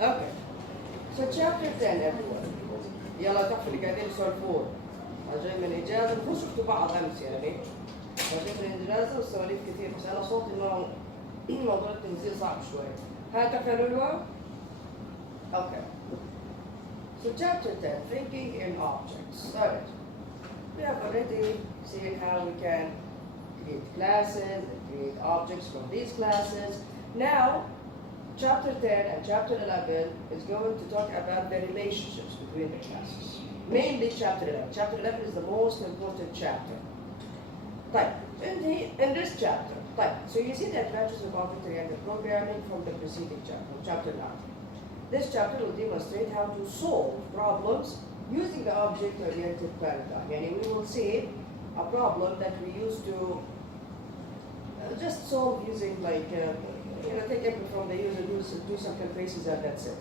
Okay. So chapter 10 everyone. يلا تحفوا اللي قاعدين يسولفون. جاي من الإجازة المفروض شفتوا بعض أمس يعني. جيت من الإجازة والسواليف كثير بس أنا صوتي إنه موضوع التنزيل صعب شوي. هل تفعلوا Okay. So chapter 10, thinking in objects. Alright. We have already seen how we can create classes and create objects from these classes. Now, chapter 10 and chapter 11 is going to talk about the relationships between the classes. Mainly chapter 11. Chapter 11 is the most important chapter. Right. In this chapter, right. So you see the advantages of object-oriented programming from the preceding chapter, chapter 9. This chapter will demonstrate how to solve problems using the object-oriented paradigm. And we will see a problem that we used to just solve using like, take input from the user, do some calculations, and that's it.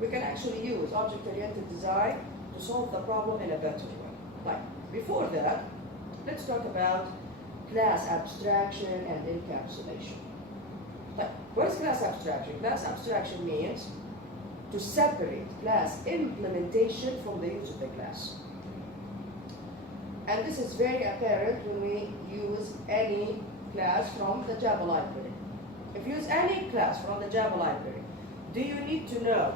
We can actually use object-oriented design to solve the problem in a better way. Like, before that, let's talk about class abstraction and encapsulation. Like, what is class abstraction? Class abstraction means to separate class implementation from the use of the class. And this is very apparent when we use any class from the Java library. If you use any class from the Java library, do you need to know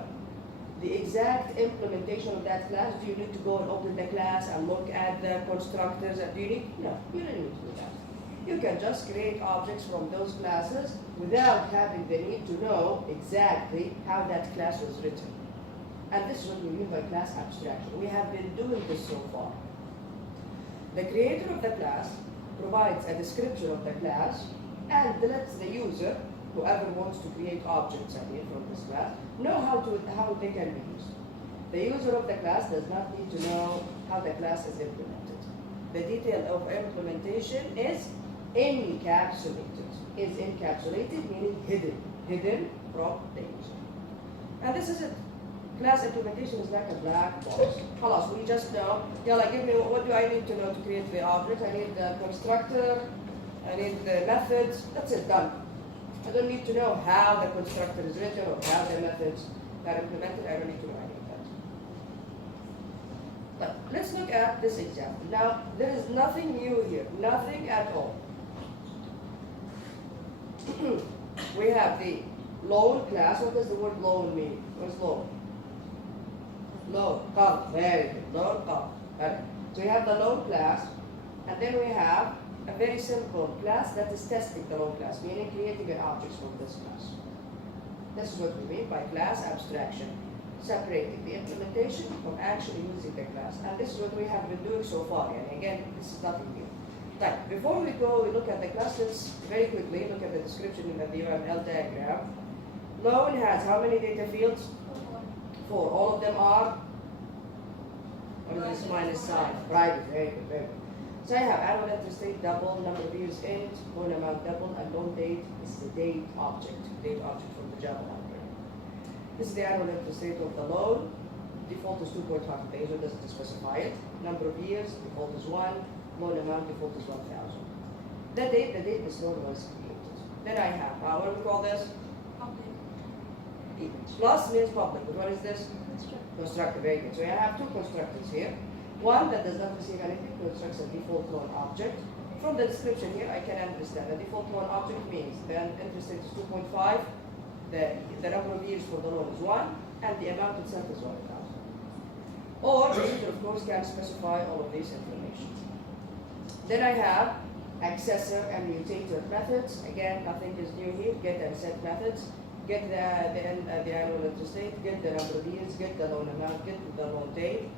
the exact implementation of that class? Do you need to go and open the class and look at the constructors? Do you need? No, you don't need to do that. You can just create objects from those classes without having the need to know exactly how that class was written. And this is what we mean by class abstraction. We have been doing this so far. The creator of the class provides a description of the class and lets the user, whoever wants to create objects from this class, know how they can be used. The user of the class does not need to know how the class is implemented. The detail of implementation is encapsulated. Is encapsulated meaning hidden from the user. And this is it. Class implementation is like a black box. خلاص, we just know, give me what do I need to know to create the object. I need the constructor, I need the methods, that's it, done. I don't need to know how the constructor is written or how the methods are implemented. I don't need to know any of that. But let's look at this example. Now, there is nothing new here, nothing at all. We have the loan class. What does the word loan mean? What's loan? Loan, qard, very good, loan, qard. Okay. So we have the loan class, and then we have a very simple class that is testing the loan class, meaning creating an object from this class. This is what we mean by class abstraction, separating the implementation from actually using the class. And this is what we have been doing so far. And again, this is nothing new. Right. Before we look at the class, let's very quickly look at the description in the UML diagram. Loan has how many data fields? 4. All of them are, what is this minus sign? Private, very good, very good. So I have annual letter state double, number of years int, loan amount double, and loan date is the date object from the Java library. This is the annual letter state of the loan. Default is 2.5 days, so it doesn't specify it. Number of years, default is 1. Loan amount, default is 1,000. The date this loan was created. Then I have, what do we call this? Public. Plus means public, but what is this? Constructor, very good. So I have two constructors here. One that does not receive anything, constructs a default loan object. From the description here, I can understand. A default loan object means the interest rate is 2.5, the number of years for the loan is 1, and the amount itself is 1,000. Or the user, of course, can specify all of these information. Then I have accessor and mutator methods. Again, nothing is new here. Get and set methods. Get the annual interest rate, get the number of years, get the loan amount, get the loan date.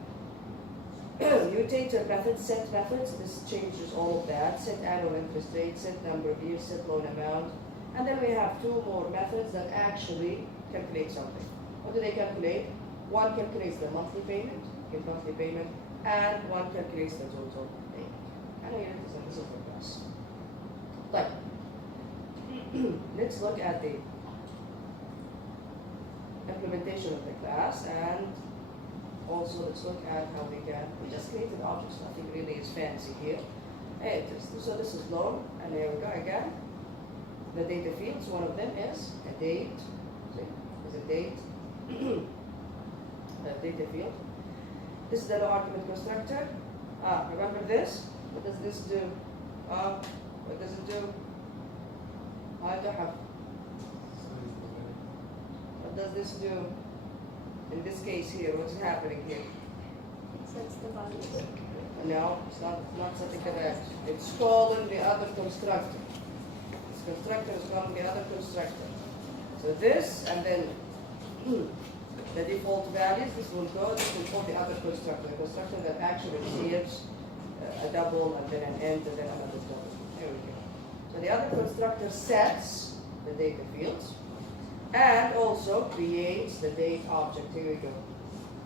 Mutator methods, set methods, this changes all of that. Set annual interest rate, set number of years, set loan amount. And then we have 2 more methods that actually calculate something. What do they calculate? One calculates the monthly payment, get monthly payment, and one calculates the total payment. I know this is for class. Right. Let's look at the implementation of the class, and also let's look at how we just created objects. Nothing really is fancy here. So this is loan, and here we go again. The data fields, one of them is a date. See, is a date. data field. This is the no argument constructor. Remember this? What does this do? What does it do? What does this do? In this case here, what's happening here? Sets the values. No, it's not setting the values. It's calling the other constructor. This constructor is calling the other constructor. So this, and then the default values, this will go, this will call the other constructor, the constructor that actually receives a double and then an end and then another double. There we go. So the other constructor sets the data fields and also creates the date object. Here we go.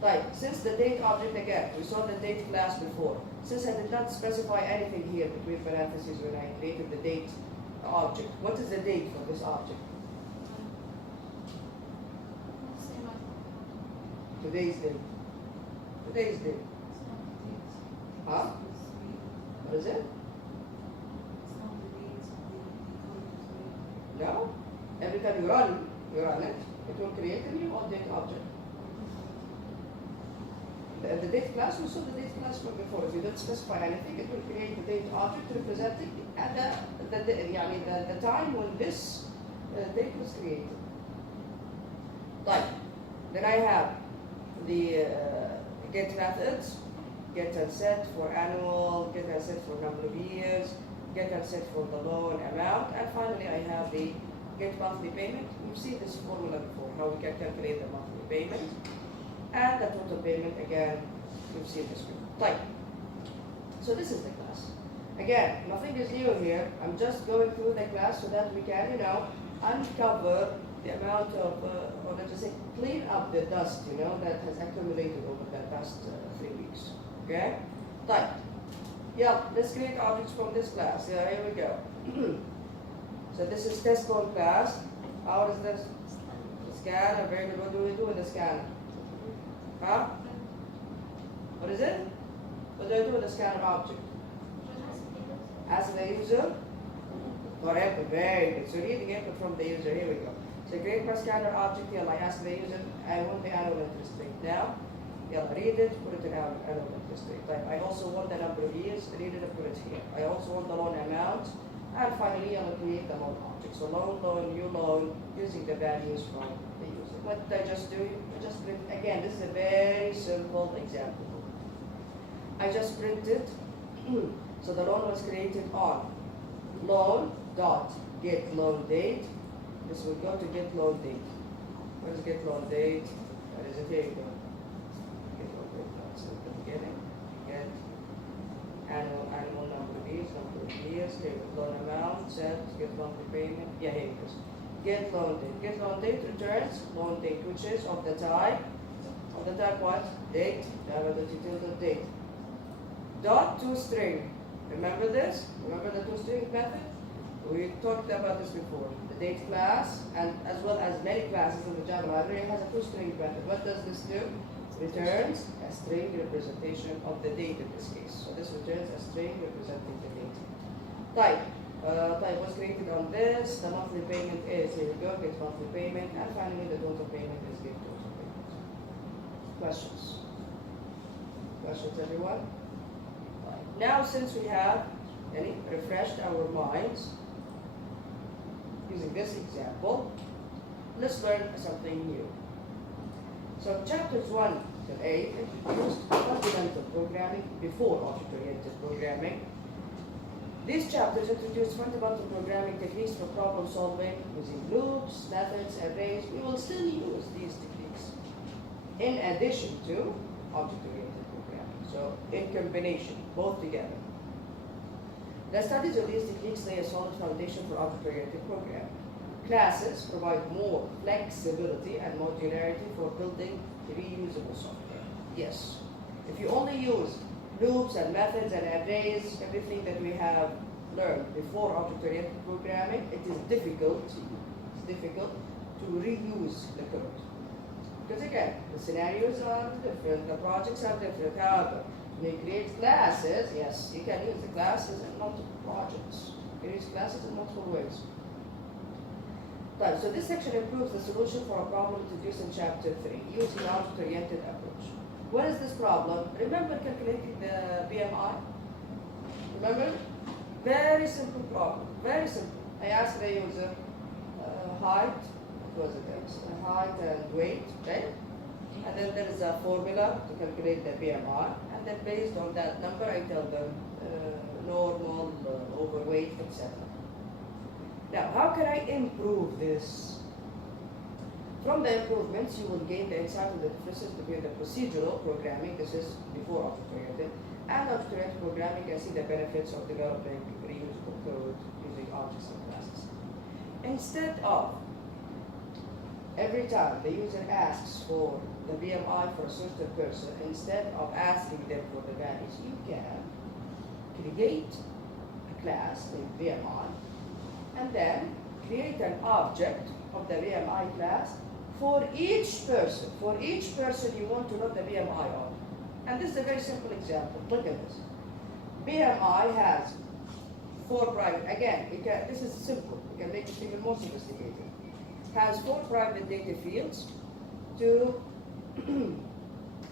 Right, since the date object, again, we saw the date class before. Since I did not specify anything here between parentheses when I created the date object, what is the date for this object? Today's date. Today's date. Huh? What is it? No? Every time you run it, it will create a new date object. The date class, we saw the date class from before. If you don't specify anything, it will create the date object representing at the time when this date was created. Right. Then I have the get methods, get and set for annual, get and set for number of years, get and set for the loan amount, and finally I have the get monthly payment. You've seen this formula before, how we can calculate the monthly payment. And the total payment, again, you've seen this before. Right. So this is the class. Again, nothing is new here. I'm just going through the class so that we can, uncover the amount of, or let's just say, clean up the dust, that has accumulated over the past 3 weeks. Okay? Right. Yeah, let's create objects from this class. Yeah, here we go. So this is test code class. How is this? The scanner. Very good. What do we do with the scanner? Huh? What is it? What do I do with the scanner object? Ask the user. Correct. Very good. So reading input from the user. Here we go. So create my scanner object. I ask the user, I want the annual interest rate. Now, read it, put it in annual interest rate. Right. I also want the number of years. Read it and put it here. I also want the loan amount. And finally, I'll create the loan object. So loan, new loan, using the values from the user. What did I just do? I just print, again, this is a very simple example. I just printed, so the loan was created on loan dot get loan date. This will go to get loan date. Where is get loan date? That is it, here you go. Get loan date, that's at the beginning. Get annual number of years, here we go. Loan amount, set, get monthly payment. Yeah, here it goes. Get loan date. Get loan date returns loan date, which is of the type what? Date. The date. Dot toString. Remember this? Remember the toString method? We talked about this before. The date class, and as well as many classes in the Java library, has a toString method. What does this do? Returns a string representation of the date in this case. So this returns a string representing the date. Type. Type was created on this. The monthly payment is, here we go, get monthly payment, and finally the total payment is get total payment. Questions? Questions, everyone? Right. Now, since we have refreshed our minds using this example, let's learn something new. So chapters 1 to 8 introduced fundamental programming before object-oriented programming. These chapters introduce fundamental programming techniques for problem solving using loops, methods, arrays. We will still use these techniques in addition to object-oriented programming. So in combination, both together. The studies of these techniques lay a solid foundation for object-oriented programming. Classes provide more flexibility and modularity for building reusable software. Yes. If you only use loops and methods and arrays, everything that we have learned before object-oriented programming, it is difficult to reuse the code. Because again, the scenarios are different, the projects are different. However, when you create classes, yes, you can use the classes in multiple projects. You can use classes in multiple ways. طيب, so this section improves the solution for a problem introduced in chapter 3 using object-oriented approach. What is this problem? Remember calculating the BMI? Remember? Very simple problem. Very simple. I asked the user height, what was it? Height and weight, right? And then there is a formula to calculate the BMI. And then based on that number, I tell them normal, overweight, etc. Now, how can I improve this? From the improvements, you will gain the insight of the differences between the procedural programming, this is before object-oriented, and object-oriented programming, and see the benefits of developing reusable code using objects and classes. Instead of every time the user asks for the BMI for a certain person, instead of asking them for the values, you can create a class named BMI, and then create an object of the BMI class for each person. For each person you want to know the BMI of. And this is a very simple example. Look at this. BMI has 4 private, again, this is simple. You can make it even more sophisticated. Has 4 private data fields to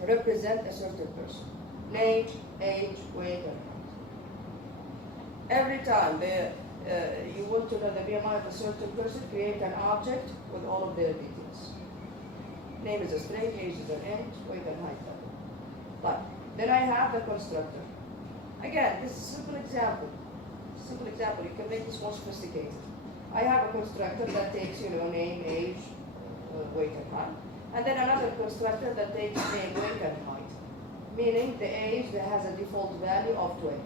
represent a certain person. Name, age, weight, and height. Every time you want to know the BMI of a certain person, create an object with all of their details. Name is a string, age is an int, weight and height. But then I have the constructor. Again, this is a simple example. Simple example. You can make this more sophisticated. I have a constructor that takes, name, age, weight and height. And then another constructor that takes name, weight and height. Meaning the age that has a default value of 20.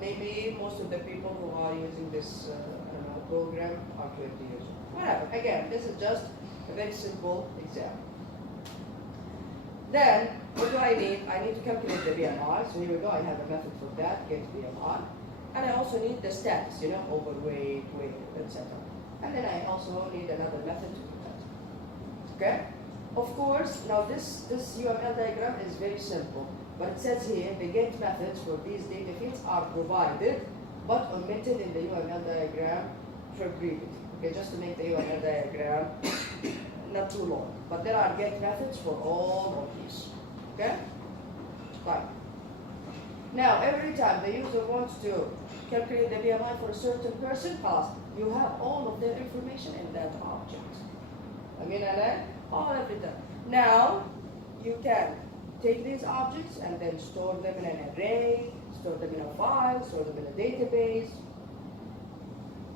Maybe most of the people who are using this program are 20 years old. Whatever. Again, this is just a very simple example. Then, what do I need? I need to calculate the BMI. So here we go. I have a method for that, get BMI. And I also need the status, overweight, weight, etc. And then I also need another method to do that. Okay? Of course, now this UML diagram is very simple. But it says here, the get methods for these data fields are provided, but omitted in the UML diagram for brevity. Okay, just to make the UML diagram not too long. But there are get methods for all of these. Okay? Fine. Now, every time the user wants to calculate the BMI for a certain person, you have all of their information in that object. All everything. Now, you can take these objects and then store them in an array, store them in a file, store them in a database,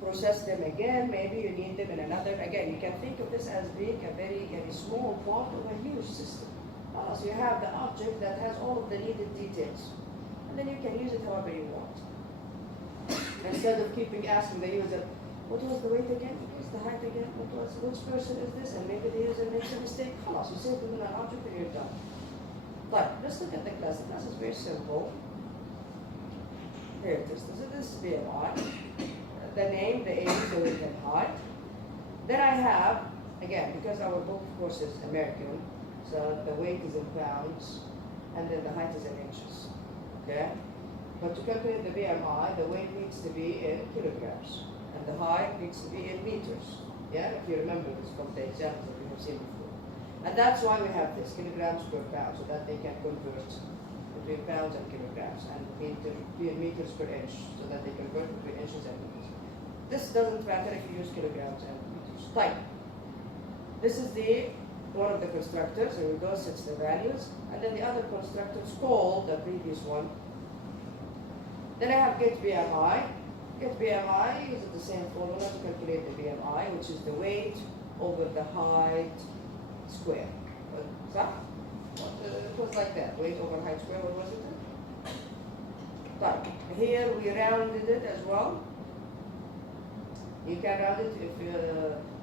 process them again. Maybe you need them in another. Again, you can think of this as being a very small part of a huge system. So you have the object that has all of the needed details, and then you can use it however you want. Instead of asking the user, what was the weight again? What was the height again? Which person is this? And maybe the user makes a mistake. You save it in an object and you're done. But let's look at the class. The class is very simple. Here it is. This is BMI. The name, the age, the weight, and height. Then I have, again, because our book, of course, is American, so the weight is in pounds, and then the height is in inches. Okay? But to calculate the BMI, the weight needs to be in kilograms, and the height needs to be in meters. Yeah? If you remember this from the examples that we have seen before. And that's why we have this, kilograms per pound, so that they can convert between pounds and kilograms, and meters per inch, so that they convert between inches and meters. This doesn't matter if you use kilograms and meters. Type. This is one of the constructors. Here we go, sets the values. And then the other constructors call the previous one. Then I have get BMI. Get BMI uses the same formula to calculate the BMI, which is the weight over the height square. It was like that, weight over height square. What was it? Type. Here we rounded it as well. You can round it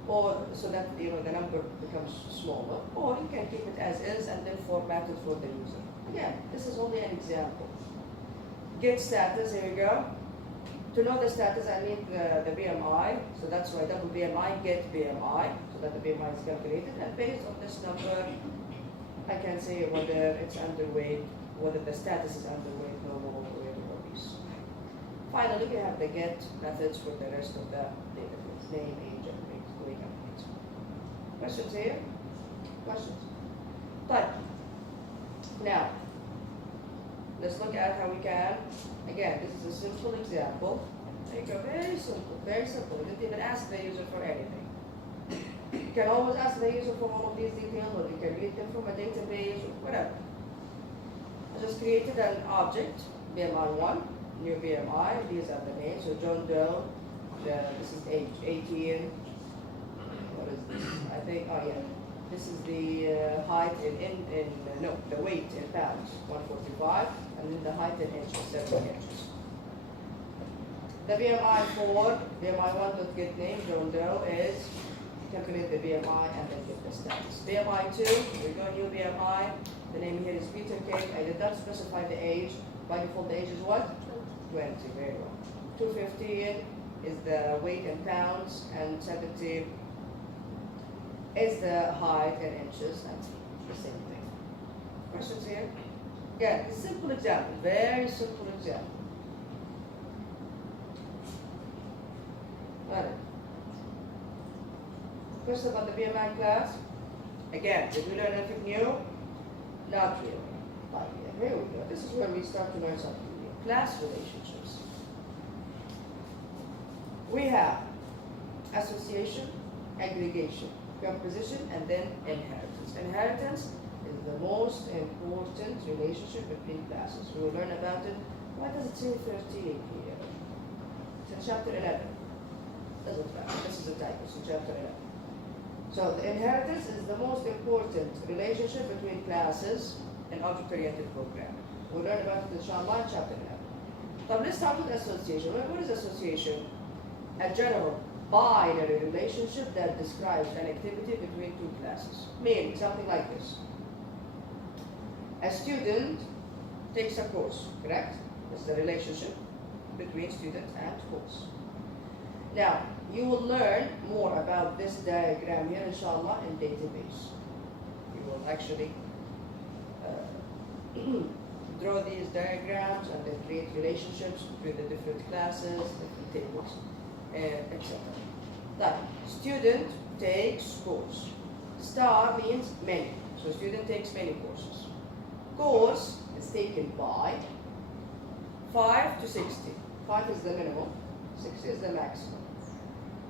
or so that the number becomes smaller, or you can keep it as is and then format it for the user. Again, this is only an example. Get status, here we go. To know the status, I need the BMI, so that's why double BMI, get BMI, so that the BMI is calculated, and based on this number, I can say whether it's underweight, whether the status is underweight, normal, overweight, or obese. Finally, we have the get methods for the rest of the database, name, age, and weight and Questions here? Questions? But now, let's look at how we can, again, this is a simple example. There you go, very simple, very simple. You didn't even ask the user for anything. You can always ask the user for all of these details, or you can read them from a database, or whatever. I just created an object, BMI1, new BMI, these are the names. So John Doe, this is age 18. What is this? I think, oh yeah. This is the height no, the weight in pounds, 145, and then the height in inches, 7 inches. The BMI for BMI1.getName, John Doe, is calculate the BMI and then get the status. BMI2, we're going new BMI. The name here is Peter Cake. I did not specify the age. By default, the age is what? 20, very well. 215 is the weight in pounds, and 70 is the height in inches. That's the same thing. Questions here? Yeah, a simple example, very simple example. Got it. Question about the BMI class. Again, did we learn anything new? Not really. But yeah, here we go. This is where we start to learn something new. Class relationships. We have association, aggregation, composition, and then inheritance. Inheritance is the most important relationship between classes. We will learn about it. Why does it say 13 here? It's in chapter 11. Doesn't matter. This is a typo. It's in chapter 11. So the inheritance is the most important relationship between classes in object-oriented programming. We'll learn about it inshallah in chapter 11. Now let's start with association. What is association? A general binary relationship that describes an activity between two classes. Meaning something like this. A student takes a course, correct? This is the relationship between student and course. Now, you will learn more about this diagram here, inshallah, in database. You will actually draw these diagrams and then create relationships between the different classes, different tables, etc. Now, student takes course. Star means many. So student takes many courses. Course is taken by 5 to 60. 5 is the minimum, 60 is the maximum.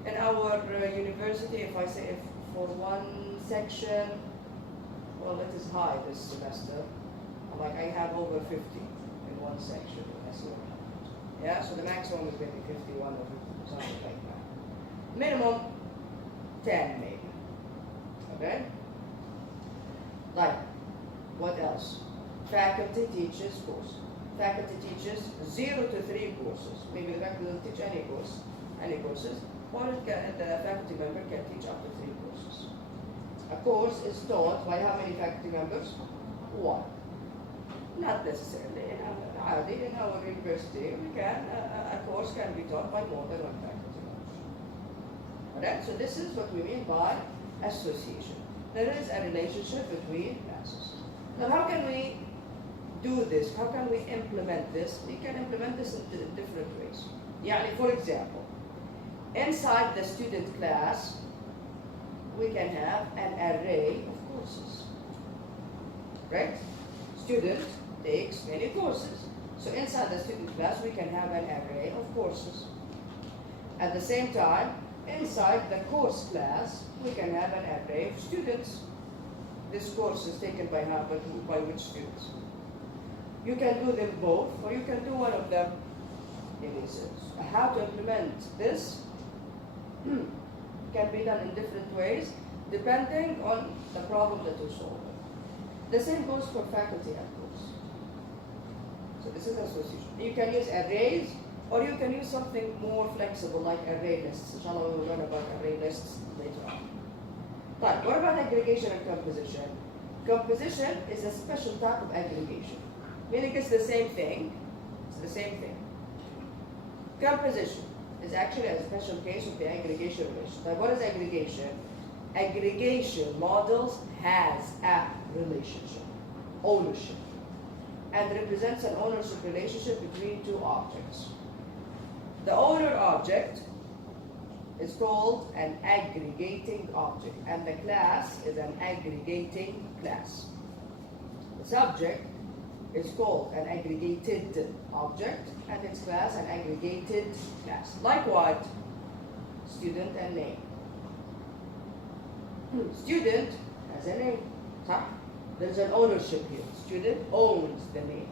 In our university, if I say if for one section, well, it is high this semester. Like I have over 50 in one section. That's what happens. Yeah, so the maximum is maybe 51 or 50, something like that. Minimum 10 maybe. Okay? Like, what else? Faculty teaches course. Faculty teaches 0 to 3 courses. Maybe the faculty doesn't teach any courses. Or the faculty member can teach up to 3 courses. A course is taught by how many faculty members? 1. Not necessarily. In our university, a course can be taught by more than 1 faculty member. Alright, so this is what we mean by association. There is a relationship between classes. Now, how can we do this? How can we implement this? We can implement this in different ways. For example, inside the student class, we can have an array of courses. Right? Student takes many courses. So inside the student class, we can have an array of courses. At the same time, inside the course class, we can have an array of students. This course is taken by which students? You can do them both, or you can do one of them. How to implement this can be done in different ways, depending on the problem that you solve. The same goes for faculty and course. So this is association. You can use arrays, or you can use something more flexible like array lists. Inshallah, we will learn about array lists later on. But what about aggregation and composition? Composition is a special type of aggregation, meaning it's the same thing. It's the same thing. Composition is actually a special case of the aggregation relation. Now, what is aggregation? Aggregation models has a relationship, ownership, and represents an ownership relationship between two objects. The owner object is called an aggregating object, and the class is an aggregating class. The subject is called an aggregated object, and its class an aggregated class. Like what? Student and name. Student has a name. Huh? There's an ownership here. Student owns the name.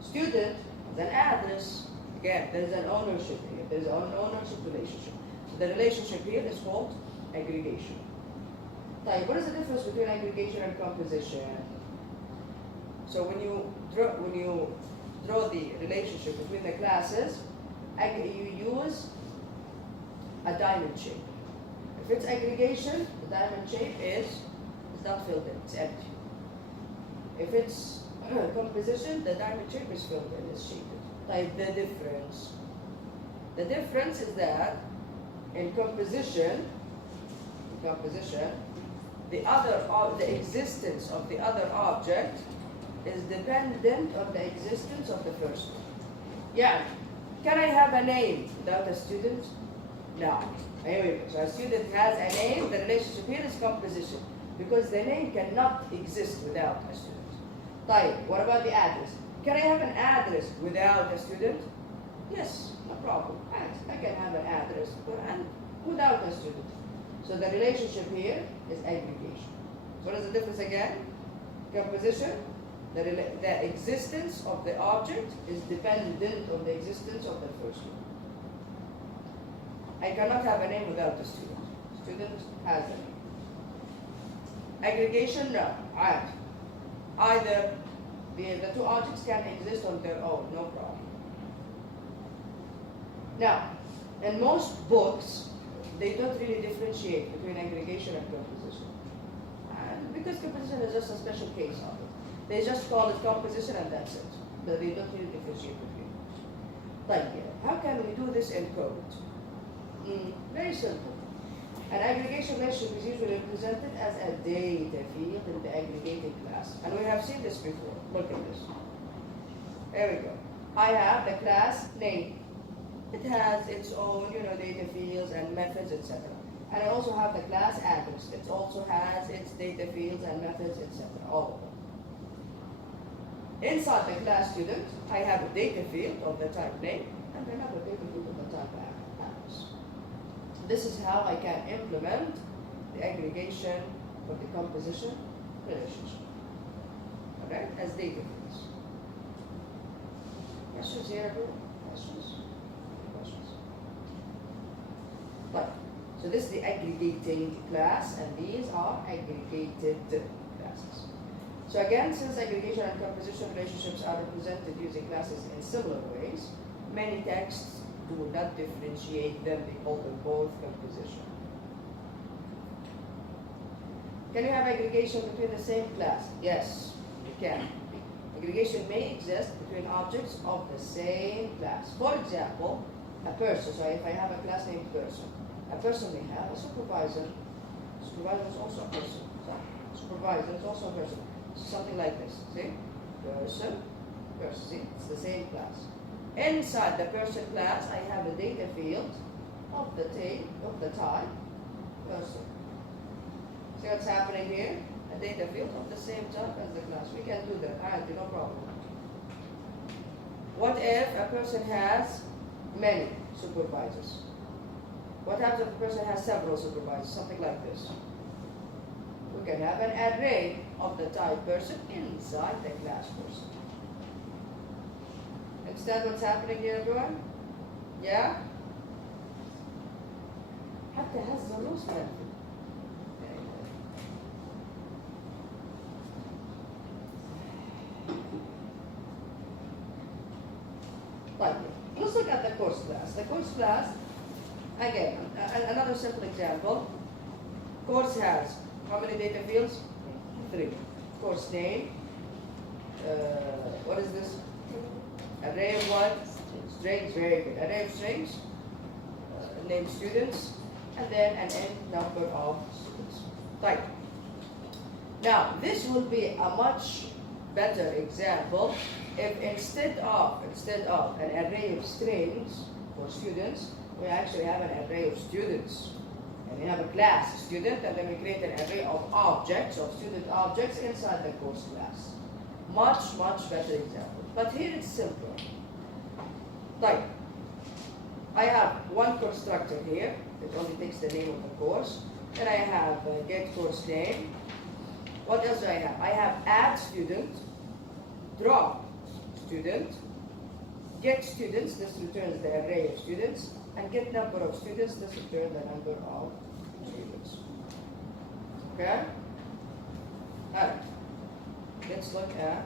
Student has an address. Again, there's an ownership here. There's an ownership relationship. So the relationship here is called aggregation. طيب, what is the difference between aggregation and composition? So when you draw the relationship between the classes, you use a diamond shape. If it's aggregation, the diamond shape is not filled in, it's empty. If it's composition, the diamond shape is filled in, is shaded. Type the difference. The difference is that in composition, the existence of the other object is dependent on the existence of the first one. Yeah. Can I have a name without a student? No. Here we go. So a student has a name, the relationship here is composition, because the name cannot exist without a student. طيب, what about the address? Can I have an address without a student? Yes, no problem. I can have an address and without a student. So the relationship here is aggregation. So what is the difference again? Composition, the existence of the object is dependent on the existence of the first one. I cannot have a name without a student. Student has a name. Aggregation, no. Either the two objects can exist on their own, no problem. Now, in most books, they don't really differentiate between aggregation and composition. And because composition is just a special case of it. They just call it composition and that's it. But they don't really differentiate between them. طيب, how can we do this in code? Very simple. An aggregation relationship is usually represented as a data field in the aggregating class. And we have seen this before. Look at this. There we go. I have the class name. It has its own, data fields and methods, etc. And I also have the class address. It also has its data fields and methods, etc. All of them. Inside the class student, I have a data field of the type name and another data field of the type address. This is how I can implement the aggregation of the composition relationship. Okay? As data fields. Questions here, everyone? Questions? Right. So this is the aggregating class, and these are aggregated classes. So again, since aggregation and composition relationships are represented using classes in similar ways, many texts do not differentiate them. They call them both composition. Can you have aggregation between the same class? Yes, you can. Aggregation may exist between objects of the same class. For example, a person. So if I have a class named person, a person may have a supervisor. Supervisor is also a person. So supervisor is also a person. Something like this. See? Person. See? It's the same class. Inside the person class, I have a data field of the type person. See what's happening here? A data field of the same type as the class. We can do that. No problem. What if a person has many supervisors? What happens if a person has several supervisors? Something like this. We can have an array of the type person inside the class person. Understand what's happening here, everyone? Yeah? حتى هز النص منفي. طيب, let's look at the course class. The course class, again, another simple example. Course has how many data fields? 3. Course name. What is this? Array of what? Strings. Very good. Array of strings. Name students. And then an n number of students. Right. Now, this will be a much better example if instead of an array of strings for students, we actually have an array of students. And we have a class student, and then we create an array of objects, of student objects inside the course class. Much, much better example. But here it's simpler. Like, I have one constructor here. It only takes the name of the course. Then I have get course name. What else do I have? I have add student, drop student, get students, this returns the array of students, and get number of students, this returns the number of students. Okay? Alright. Let's look at,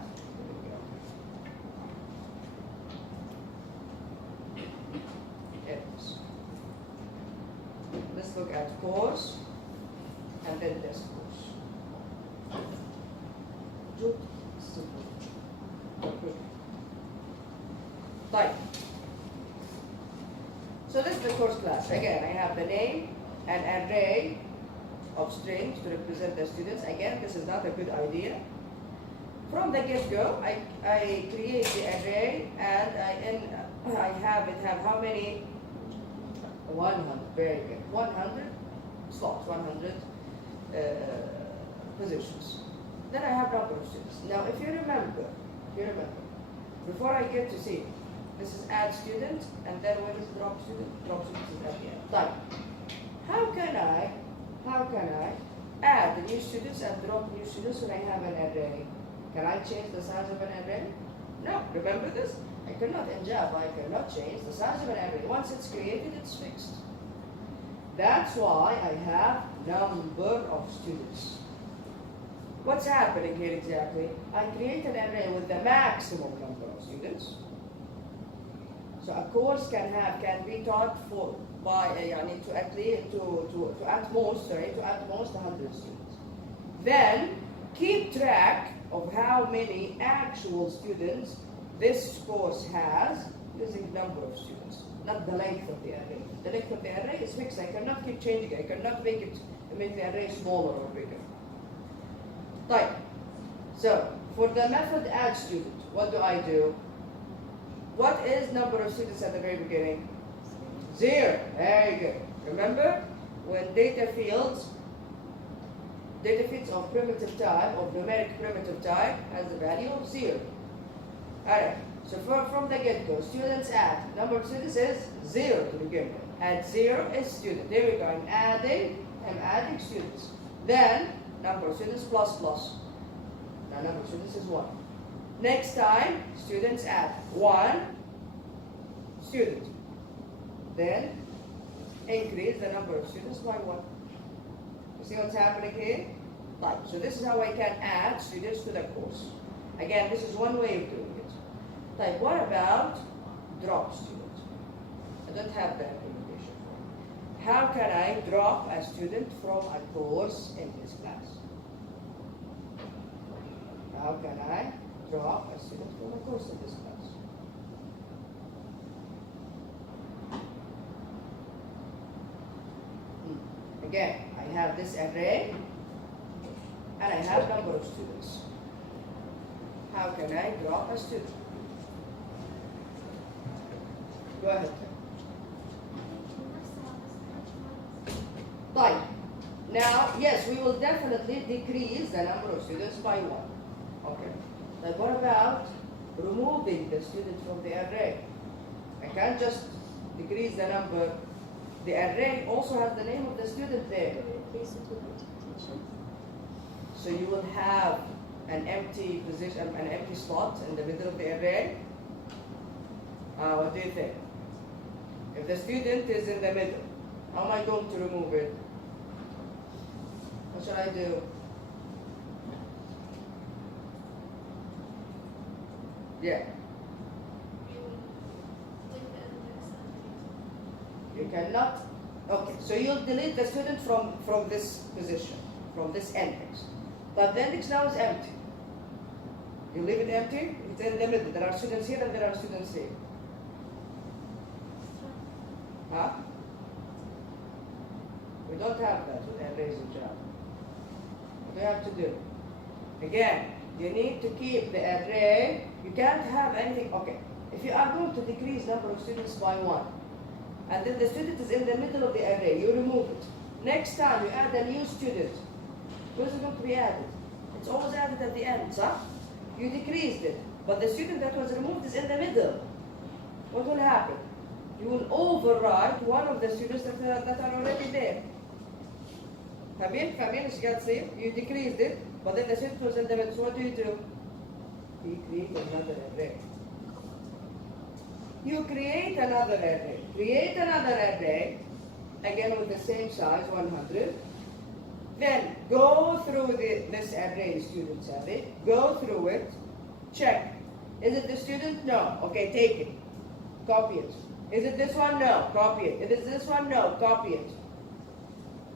let's look at course and then this course. Good. Simple. Okay. Right. So this is the course class. Again, I have the name, an array of strings to represent the students. Again, this is not a good idea. From the get-go, I create the array and I have how many? 100. Very good. 100 slots, 100 positions. Then I have number of students. Now, if you remember, before I get to see, this is add student, and then when is drop student? Drop student is at the end. Like, how can I add the new students and drop new students when I have an array? Can I change the size of an array? No. Remember this? I cannot in Java. I cannot change the size of an array. Once it's created, it's fixed. That's why I have number of students. What's happening here exactly? I create an array with the maximum number of students. So a course can be taught to at most 100 students. Then keep track of how many actual students this course has using number of students, not the length of the array. The length of the array is fixed. I cannot keep changing it. I cannot make the array smaller or bigger. Right. So for the method add student, what do? What is number of students at the very beginning? 0. Very good. Remember, when data fields of primitive type, of numeric primitive type, has the value of 0. Alright, so from the get-go, students add. Number of students is 0 to begin with. Add 0 is student. There we go. I'm adding students. Then, number of students plus. Now, number of students is 1. Next time, students add 1 student. Then, increase the number of students by 1. You see what's happening here? Right. So this is how I can add students to the course. Again, this is one way of doing it. Like, what about drop students? I don't have that implementation for it. How can I drop a student from a course in this class? How can I drop a student from a course in this class? Again, I have this array and I have number of students. How can I drop a student? Go ahead. Fine. Now, yes, we will definitely decrease the number of students by 1. Okay. But what about removing the student from the array? I can't just decrease the number. The array also has the name of the student there. So you will have an empty position, an empty spot in the middle of the array. What do you think? If the student is in the middle, how am I going to remove it? What should I do? Yeah. You cannot. Okay, so you'll delete the student from this position, from this index. But the index now is empty. You leave it empty, it's in the middle. There are students here and there are students here. Huh? We don't have that with arrays in Java. What do you have to do? Again, you need to keep the array. You can't have anything. Okay, if you are going to decrease number of students by 1, and then the student is in the middle of the array, you remove it. Next time you add a new student, where is it going to be added? It's always added at the end, so you decreased it, but the student that was removed is in the middle. What will happen? You will override one of the students that are already there. فاهمين ايش قاعد تصير؟ You decreased it, but then the student was in the middle. So what do? You create another array. You create another array. Create another array, again with the same size, 100. Then go through this array, students have it. Go through it. Check. Is it the student? No. Okay, take it. Copy it. Is it this one? No. Copy it. If it's this one? No. Copy it.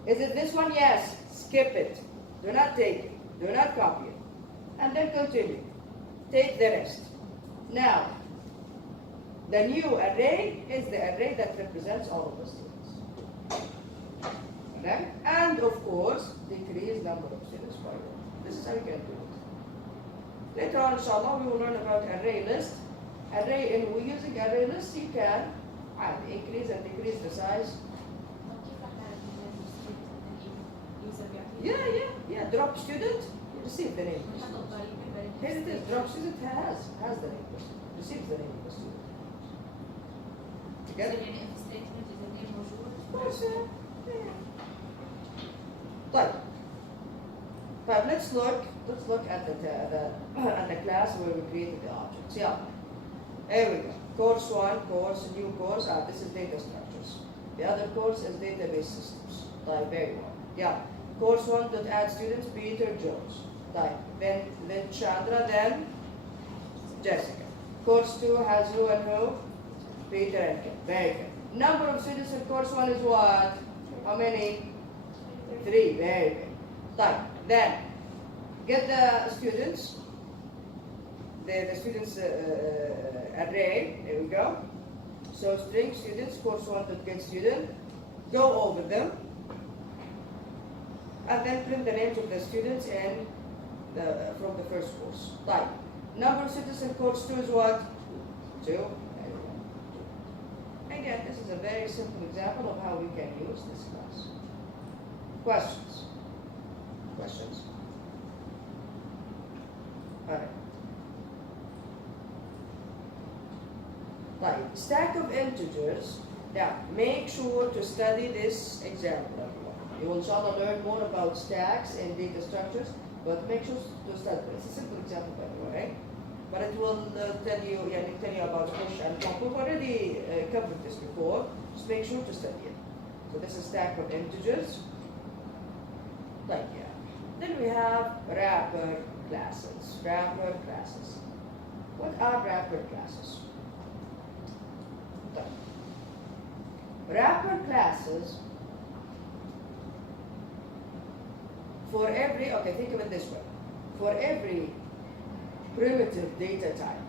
Is it this one? Yes. Skip it. Do not take it. Do not copy it. And then continue. Take the rest. Now, the new array is the array that represents all of the students. Okay? And of course, decrease number of students by 1. This is how you can do it. Later on, inshallah, we will learn about array list. Array, and we're using array list, you can increase and decrease the size. Yeah. Drop student, you receive the name. Here it is. Drop student has the name. Receives the name of the student. Together? Of course, yeah. طيب. Let's look at the class where we created the objects. Yeah. Here we go. Course 1, new course. This is data structures. The other course is database systems. Type very well. Yeah. Course 1 dot add students Peter Jones. Type. Then Chandra, then Jessica. Course 2 has who and who? Peter and Ken. Very good. Number of students in course 1 is what? How many? 3. Very good. Type. Then get the students. The students array. There we go. So string students, course 1 dot get student. Go over them. And then print the names of the students in from the first course. Type. Number of students in course 2 is what? 2. Again, this is a very simple example of how we can use this class. Questions? Questions? All right. Right. Stack of integers. Now, make sure to study this example. You will inshallah learn more about stacks and data structures, but make sure to study. It's a simple example, by the way, but it will tell you about push and pop. We've already covered this before. Just make sure to study it. So this is stack of integers. Like yeah. Then we have wrapper classes. Wrapper classes. What are wrapper classes? Wrapper classes, for every, okay, think of it this way. For every primitive data type,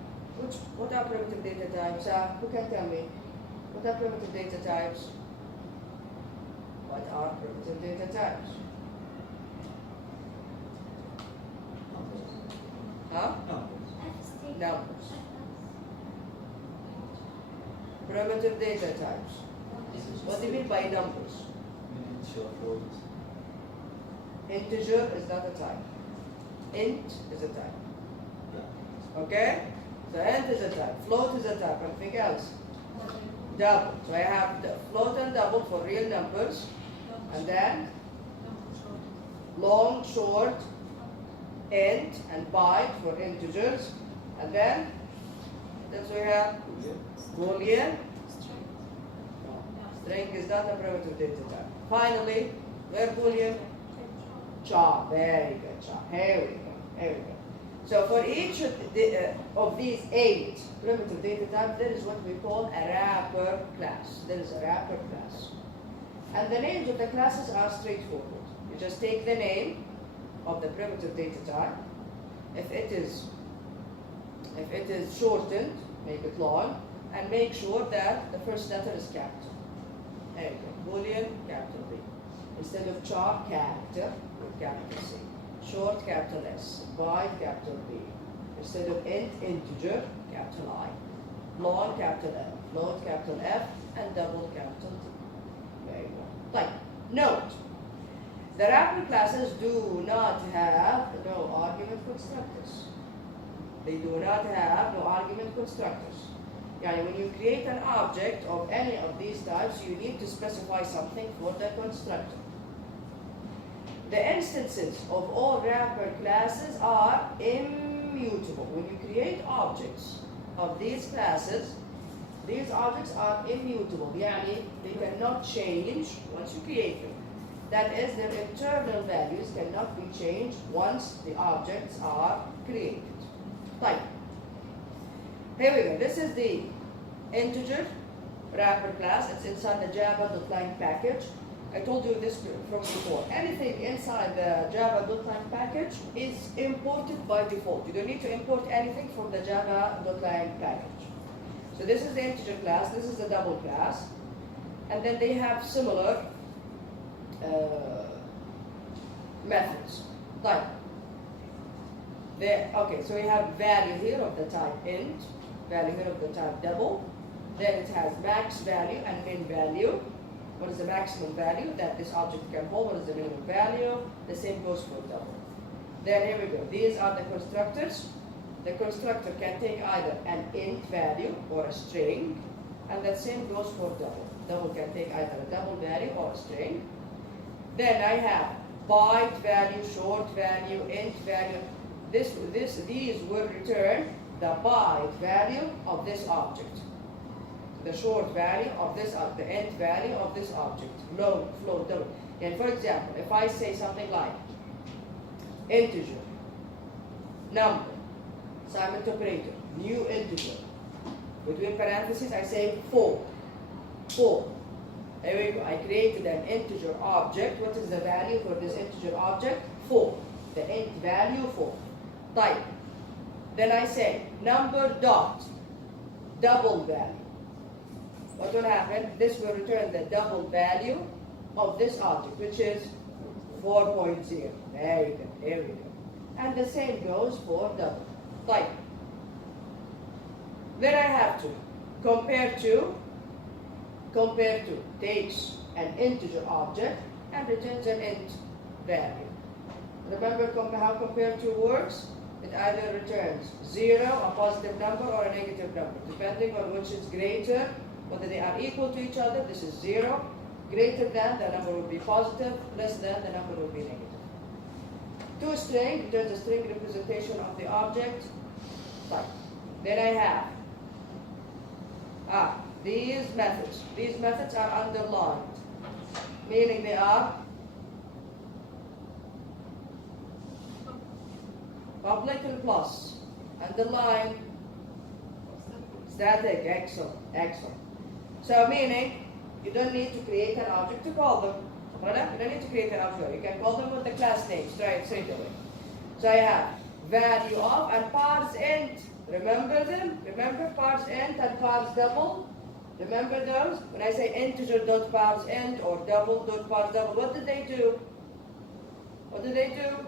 what are primitive data types? Who can tell me? What are primitive data types? What are primitive data types? Huh? Numbers. Primitive data types. What do you mean by numbers? Integer is not a type. Int is a type. Okay? So int is a type. Float is a type. Anything else? Double. So I have float and double for real numbers. And then long, short, int, and byte for integers. And then we have Boolean. String is not a primitive data type. Finally, where Boolean? Char. Very good, char. Here we go. Here we go. So for each of these 8 primitive data types, there is what we call a wrapper class. There is a wrapper class. And the names of the classes are straightforward. You just take the name of the primitive data type. If it is shortened, make it long, and make sure that the first letter is capital. There you go. Boolean, capital B. Instead of char, character, with capital C. Short, capital S. Byte, capital B. Instead of int, integer, capital I. Long, capital F. Float, capital F. and double capital T. Very well. طيب, note, the wrapper classes do not have no argument constructors. They do not have no argument constructors. Yani when you create an object of any of these types, you need to specify something for the constructor. The instances of all wrapper classes are immutable. When you create objects of these classes, these objects are immutable. Yani they cannot change once you create them. That is, their internal values cannot be changed once the objects are created. Type. Here we go. This is the integer wrapper class. It's inside the Java.lang package. I told you this from before. Anything inside the Java.lang package is imported by default. You don't need to import anything from the Java.lang package. So this is the integer class. This is the double class. And then they have similar methods. Type. Okay, so we have value here of the type int, value here of the type double. Then it has max value and min value. What is the maximum value that this object can hold? What is the minimum value? The same goes for double. Then here we go. These are the constructors. The constructor can take either an int value or a string, and the same goes for double. Double can take either a double value or a string. Then I have byte value, short value, int value. These will return the byte value of this object, the short value of this, the int value of this object, float, double. And for example, if I say something like integer, number, assignment operator, new integer, between parentheses I say 4. There we go. I created an integer object. What is the value for this integer object? 4. The int value 4. Type. Then I say number dot double value. What will happen? This will return the double value of this object, which is 4.0. There you go. There we go. And the same goes for double. Type. Then I have to compare to takes an integer object and returns an int value. Remember how compare to works? It either returns 0, a positive number, or a negative number, depending on which is greater, whether they are equal to each other. This is 0. Greater than, the number will be positive. Less than, the number will be negative. To string, returns a string representation of the object. Type. Then I have these methods. These methods are underlined, meaning they are public and plus. Underline, static, excellent. So meaning, you don't need to create an object to call them. You don't need to create an object. You can call them with the class name straight away. So I have value of and parse int. Remember them? Remember parse int and parse double? Remember those? When I say integer dot parse int or double dot parse double, what did they do? What did they do?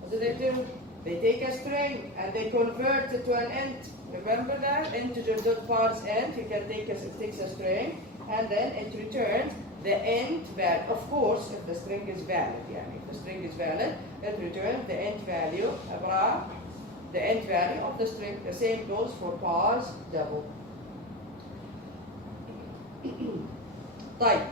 What do they do? They take a string and they convert it to an int. Remember that? Integer dot parse int, you can take it takes a string and then it returns the int value. Of course, if the string is valid, if the string is valid, it returns the int value, the int value of the string. The same goes for parse double. Type.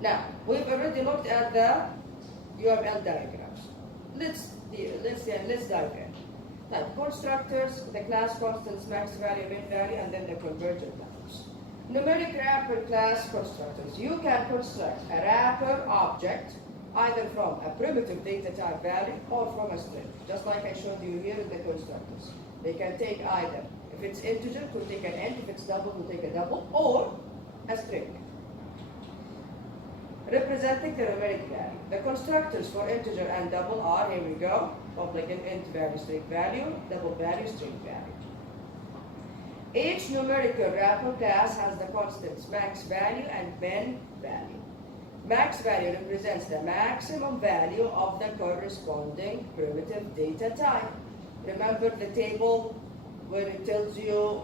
Now, we've already looked at the UML diagrams. Let's dive in. Type constructors, the class constants, max value, min value, and then the convergent methods. Numeric wrapper class constructors. You can construct a wrapper object either from a primitive data type value or from a string, just like I showed you here in the constructors. They can take either, if it's integer, it will take an int, if it's double, it will take a double, or a string, representing the numeric value. The constructors for integer and double are, here we go, public int value, string value, double value, string value. Each numerical wrapper class has the constants max value and min value. Max value represents the maximum value of the corresponding primitive data type. Remember the table where it tells you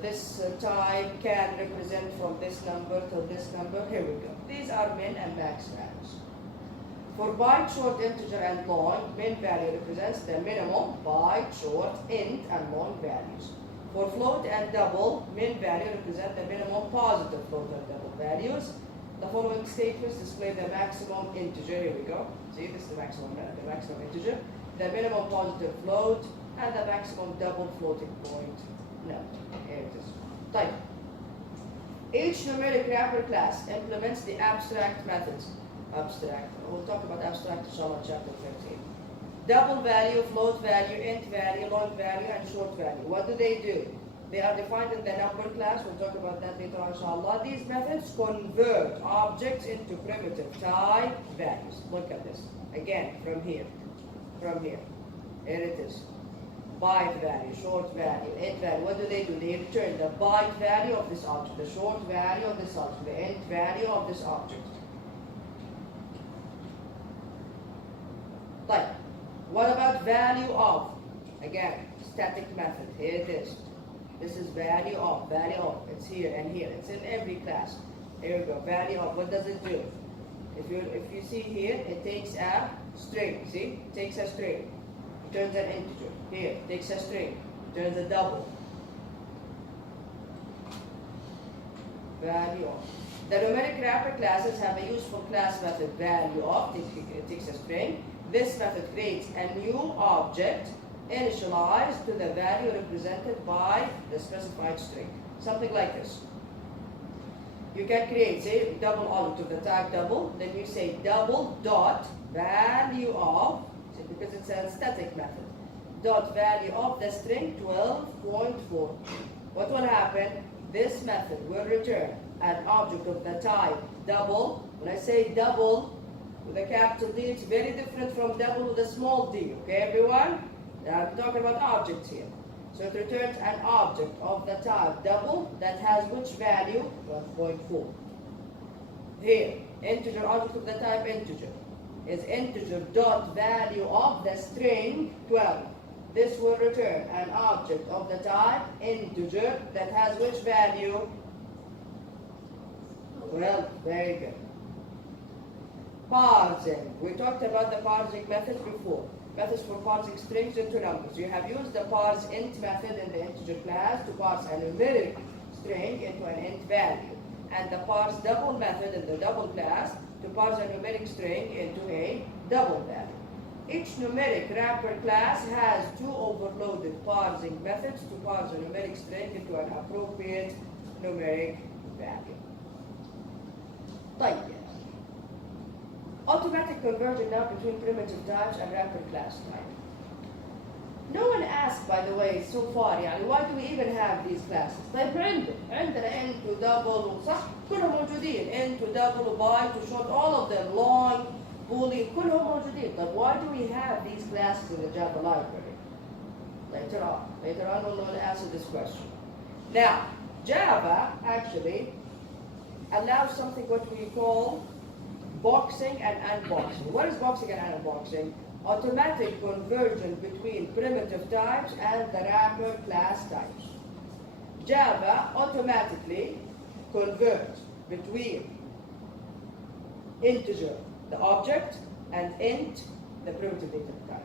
this type can represent from this number to this number. Here we go. These are min and max values. For byte, short, integer, and long, min value represents the minimum byte, short, int, and long values. For float and double, min value represent the minimum positive float and double values. The following statements display the maximum integer. Here we go. See, this is the maximum integer, the minimum positive float, and the maximum double floating point number. Here it is. Type. Each numeric wrapper class implements the abstract methods. Abstract. We'll talk about abstract inshallah in chapter 13. Double value, float value, int value, long value, and short value. What do? They are defined in the number class. We'll talk about that later on inshallah. These methods convert objects into primitive type values. Look at this. Again, from here. Here it is. Byte value, short value, int value. What do? They return the byte value of this object, the short value of this object, the int value of this object. Like, what about value of? Again, static method. Here it is. This is value of. It's here and here. It's in every class. Here we go. Value of. What does it do? If you see here, it takes a string. See? It takes a string. It turns an integer. Here, it takes a string. It turns a double. Value of. The numeric wrapper classes have a useful class method, value of. It takes a string. This method creates a new object initialized to the value represented by the specified string. Something like this. You can create, say, double object of the type double, then you say double dot value of, because it's a static method, dot value of the string 12.4. What will happen? This method will return an object of the type double. When I say double with a capital D, it's very different from double with a small d. Okay, everyone? I'm talking about objects here. So it returns an object of the type double that has which value? 1.4. Here, integer object of the type integer is integer dot value of the string 12. This will return an object of the type integer that has which value? 12. Very good. Parsing. We talked about the parsing methods before. Methods for parsing strings into numbers. You have used the parse int method in the integer class to parse a numeric string into an int value, and the parse double method in the double class to parse a numeric string into a double value. Each numeric wrapper class has two overloaded parsing methods to parse a numeric string into an appropriate numeric value. طيب. Automatic conversion now between primitive types and wrapper class type. No one asked, by the way, so far, why do we even have these classes? طيب عندنا int to double صح؟ كلهم موجودين int to double byte to short, all of them, long, boolean, كلهم موجودين. طيب why do we have these classes in the Java library? Later on we'll answer this question. Now, Java actually allows something what we call boxing and unboxing. What is boxing and unboxing? Automatic conversion between primitive types and the wrapper class types. Java automatically converts between integer, the object, and int, the primitive data type.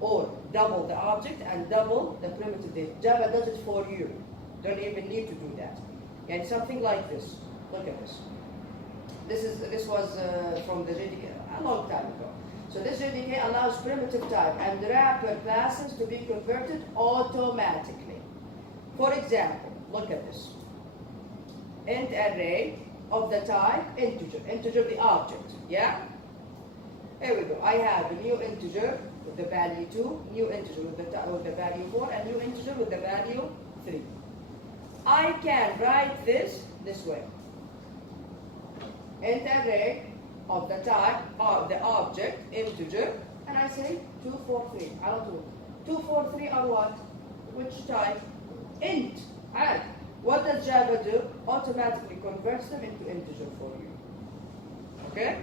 Or double the object and double the primitive data. Java does it for you. Don't even need to do that. And something like this. Look at this. This was from the JDK a long time ago. So this JDK allows primitive type and wrapper classes to be converted automatically. For example, look at this. Int array of the type integer the object, yeah? Here we go. I have a new integer with the value 2, new integer with the value 4, and new integer with the value 3. I can write this way. Int array of the type of the object integer, and I say 243. على طول. 243 are what? Which type? Int. And what does Java do? Automatically converts them into integer for you. Okay?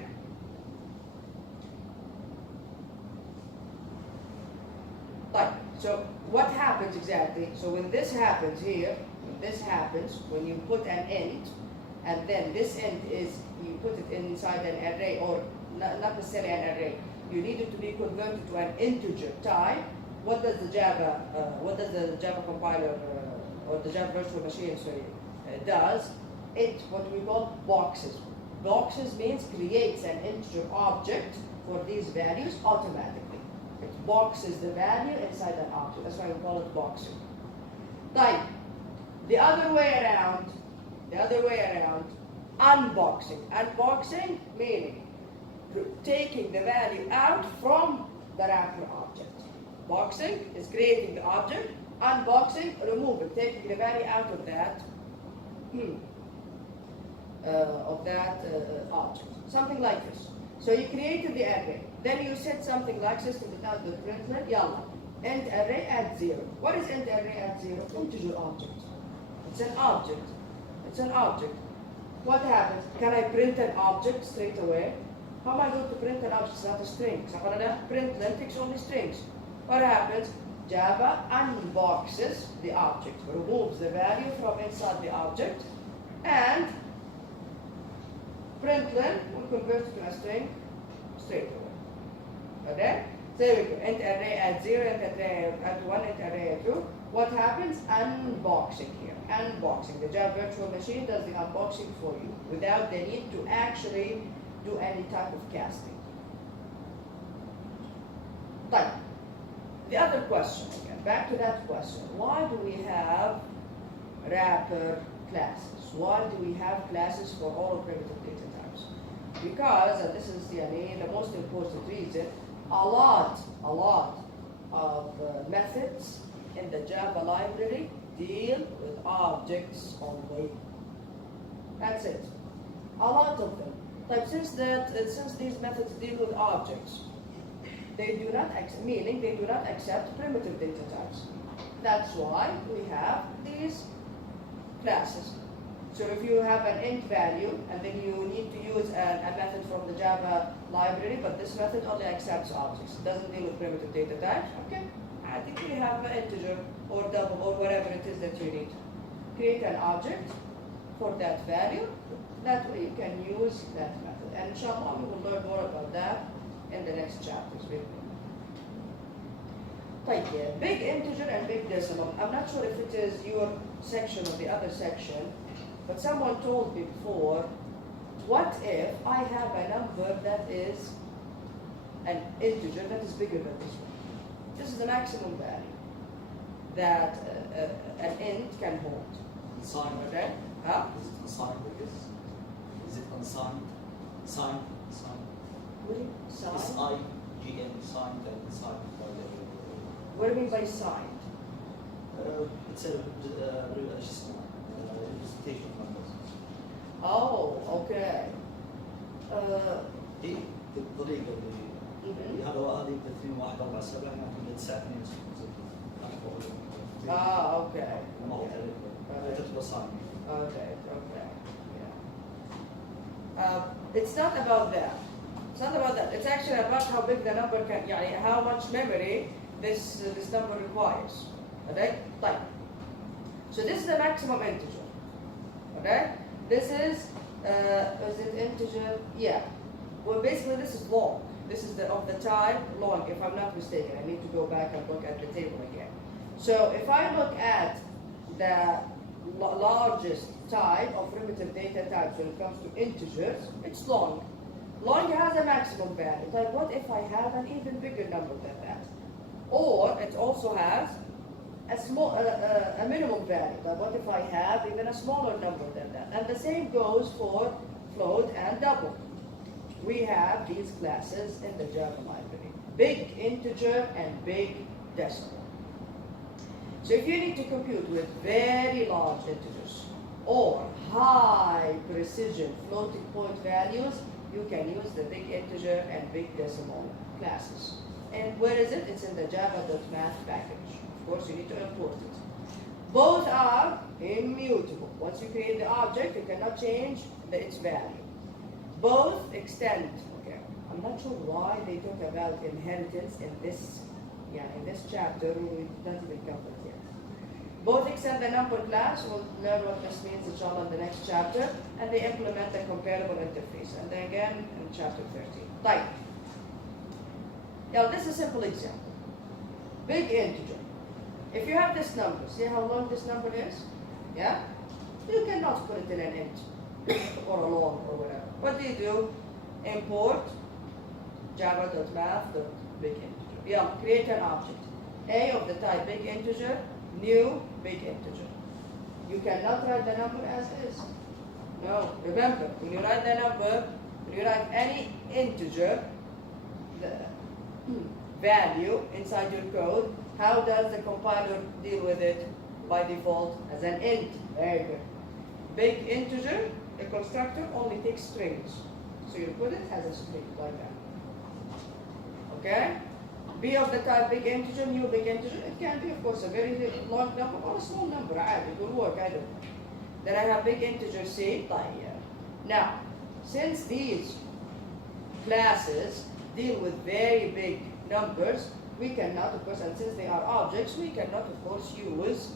Right. So what happens exactly? So when this happens here, when this happens, when you put an int, and then this int is, you put it inside an array, or not necessarily an array, you need it to be converted to an integer type. What does the Java compiler, or the Java virtual machine, does? It, what we call boxes. Boxes means creates an integer object for these values automatically. It boxes the value inside an object. That's why we call it boxing. Type. The other way around, unboxing. Unboxing meaning taking the value out from the wrapper object. Boxing is creating the object. Unboxing, removing, taking the value out of that object. Something like this. So you created the array. Then you set something like system.out.println, yalla, int array at 0. What is int array at 0? Integer object. It's an object. It's an object. What happens? Can I print an object straight away? How am I going to print an object? It's not a string. Println takes only strings. What happens? Java unboxes the object, removes the value from inside the object, and println will convert it to a string straight away. Okay? So there we go. Int array at 0, int array at 1, int array at 2. What happens? Unboxing here. Unboxing. The Java virtual machine does the unboxing for you without the need to actually do any type of casting. But the other question again, back to that question. Why do we have wrapper classes? Why do we have classes for all primitive data types? Because, and this is the most important reason, a lot of methods in the Java library deal with objects only. That's it. A lot of them. But since these methods deal with objects, they do not accept primitive data types. That's why we have these classes. So if you have an int value and then you need to use a method from the Java library, but this method only accepts objects, it doesn't deal with primitive data types, okay? I think we have an integer or double or whatever it is that you need. Create an object for that value. That way you can use that method. And inshallah we will learn more about that in the next chapters. Big integer and big decimal. I'm not sure if it is your section or the other section, but someone told me before, what if I have a number that is an integer that is bigger than this one? This is the maximum value that an int can hold. Unsigned. Okay? Huh? Is it unsigned, I guess? Is it unsigned? Signed? Signed? What do you sign? S-I-G-N, signed and signed by the... What do you mean by signed? It's a representation of numbers. Oh, okay. هي بالطريقة اللي هذا هذه 2 1 4 7 ممكن 9 2 Okay. ما هو تعتبر signed. Okay. Yeah. It's not about that. It's not about that. It's actually about how big the number can, how much memory this number requires. Okay? Type. So this is the maximum integer. Okay? This is it integer? Yeah. Well, basically this is long. This is of the type long, if I'm not mistaken. I need to go back and look at the table again. So if I look at the largest type of primitive data types when it comes to integers, it's long. Long has a maximum value. Like what if I have an even bigger number than that? Or it also has a minimum value. Like what if I have even a smaller number than that? And the same goes for float and double. We have these classes in the Java library. Big integer and big decimal. So if you need to compute with very large integers or high precision floating point values, you can use the big integer and big decimal classes. And where is it? It's in the java.math package. Of course, you need to import it. Both are immutable. Once you create the object, you cannot change its value. Both extend. Okay, I'm not sure why they talk about inheritance in this chapter. We don't even cover it yet. Both extend the number class. We'll learn what this means inshallah in the next chapter, and they implement the comparable interface. And then again in chapter 13. Type. Now this is a simple example. Big integer. If you have this number, see how long this number is? Yeah? You cannot put it in an int or a long or whatever. What do? Import java.math.big integer. Yeah, create an object. A of the type big integer, new big integer. You cannot write the number as is. No, remember, when you write the number, when you write any integer, the value inside your code, how does the compiler deal with it? By default as an int. Very good. Big integer, the constructor only takes strings. So you put it as a string like that. Okay? B of the type big integer, new big integer. It can be, of course, a very long number or a small number. It will work either. Then I have big integer C. Now, since these classes deal with very big numbers, we cannot, of course, and since they are objects, we cannot, of course, use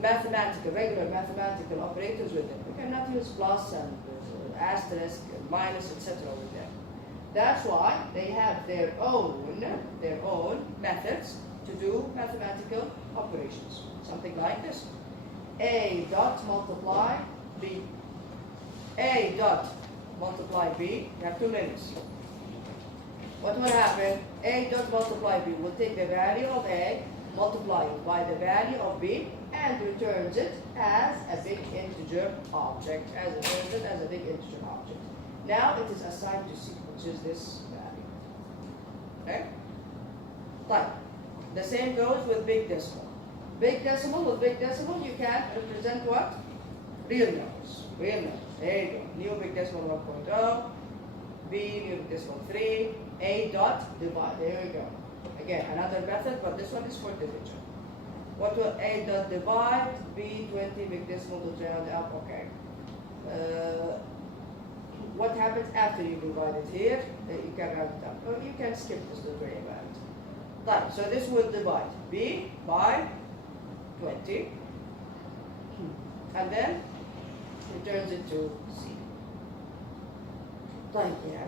regular mathematical operators with them. We cannot use plus and asterisk and minus, etc. with them. That's why they have their own methods to do mathematical operations. Something like this. A dot multiply B. A dot multiply B. You have 2 minutes. What will happen? A dot multiply B will take the value of A, multiply it by the value of B, and returns it as a big integer object. Now it is assigned to C, which is this value. Okay? Type. The same goes with big decimal. Big decimal, with big decimal, you can represent what? Real numbers. Real numbers. There you go. New big decimal 1.0, B, new big decimal 3, A dot divide. There we go. Again, another method, but this one is for division. What will A dot divide? B 20 big decimal to round up. Okay. What happens after you divide it here? You can round it up. Or you can skip this, don't worry about it. Right, so this will divide B by 20. And then returns it to C.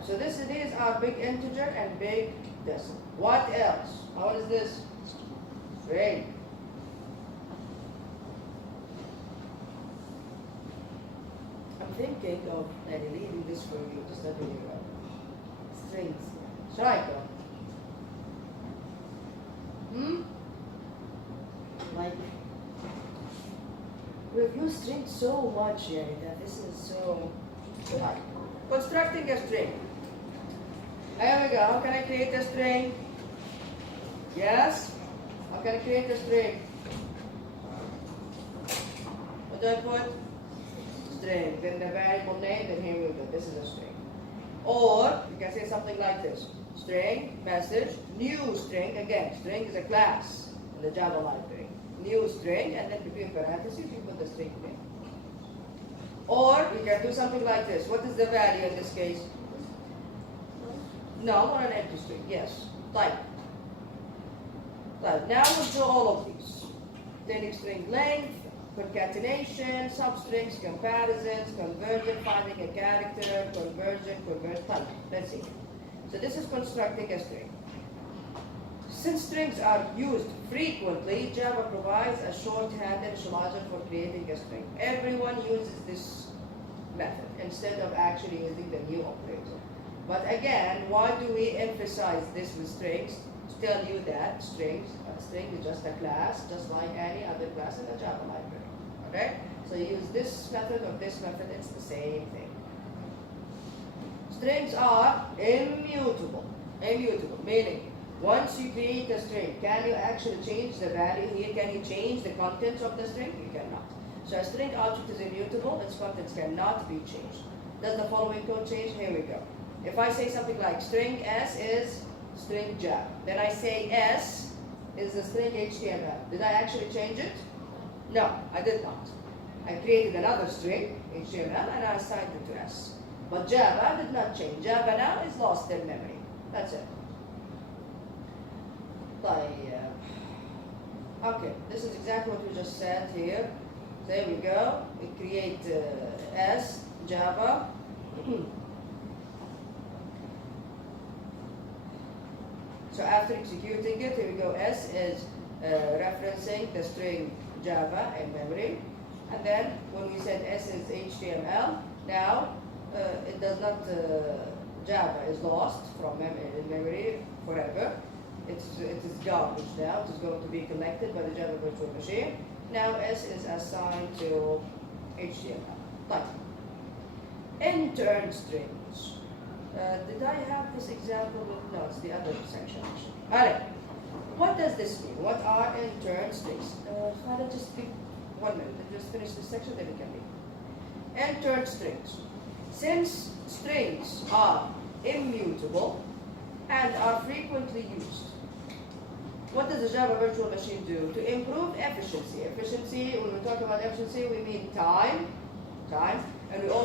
So these are big integer and big decimal. What else? How is this? String. I'm thinking of leaving this for you, just let me know. Strings. Striker. Like, we've used strings so much here that this is so hard. Constructing a string. Here we go. How can I create a string? Yes? How can I create a string? What do I put? String. Then the variable name, then here we go. This is a string. Or you can say something like this. String, message, new string. Again, string is a class in the Java library. New string, and then between parentheses you put the string name. Or you can do something like this. What is the value in this case? No, not an empty string. Yes. Type. Now we'll do all of these. Taking string length, concatenation, substrings, comparisons, conversion, finding a character, conversion, convert, type. Let's see. So this is constructing a string. Since strings are used frequently, Java provides a shorthand initializer for creating a string. Everyone uses this method instead of actually using the new operator. But again, why do we emphasize this with strings? To tell you that a string is just a class, just like any other class in the Java library. Okay? So you use this method or this method, it's the same thing. Strings are immutable. Immutable, meaning once you create a string, can you actually change the value here? Can you change the contents of the string? You cannot. So a string object is immutable, its contents cannot be changed. Does the following code change? Here we go. If I say something like string S is string Java, then I say S is the string HTML. Did I actually change it? No, I did not. I created another string, HTML, and I assigned it to S. But Java did not change. Java now is lost in memory. That's it. طيب. Okay, this is exactly what we just said here. There we go. We create S, Java. So after executing it, here we go. S is referencing the string Java in memory. And then when we said S is HTML, now it does not, Java is lost from memory forever. It is garbage now. It is going to be collected by the Java virtual machine. Now S is assigned to HTML. Right. Intern strings. Did I have this example? No, it's the other section actually. Alright. What does this mean? What are intern strings? Farah, just speak 1 minute. Just finish this section, then we can read. Intern strings. Since strings are immutable and are frequently used, what does the Java virtual machine do? To improve efficiency. Efficiency, when we talk about efficiency, we mean time, and we also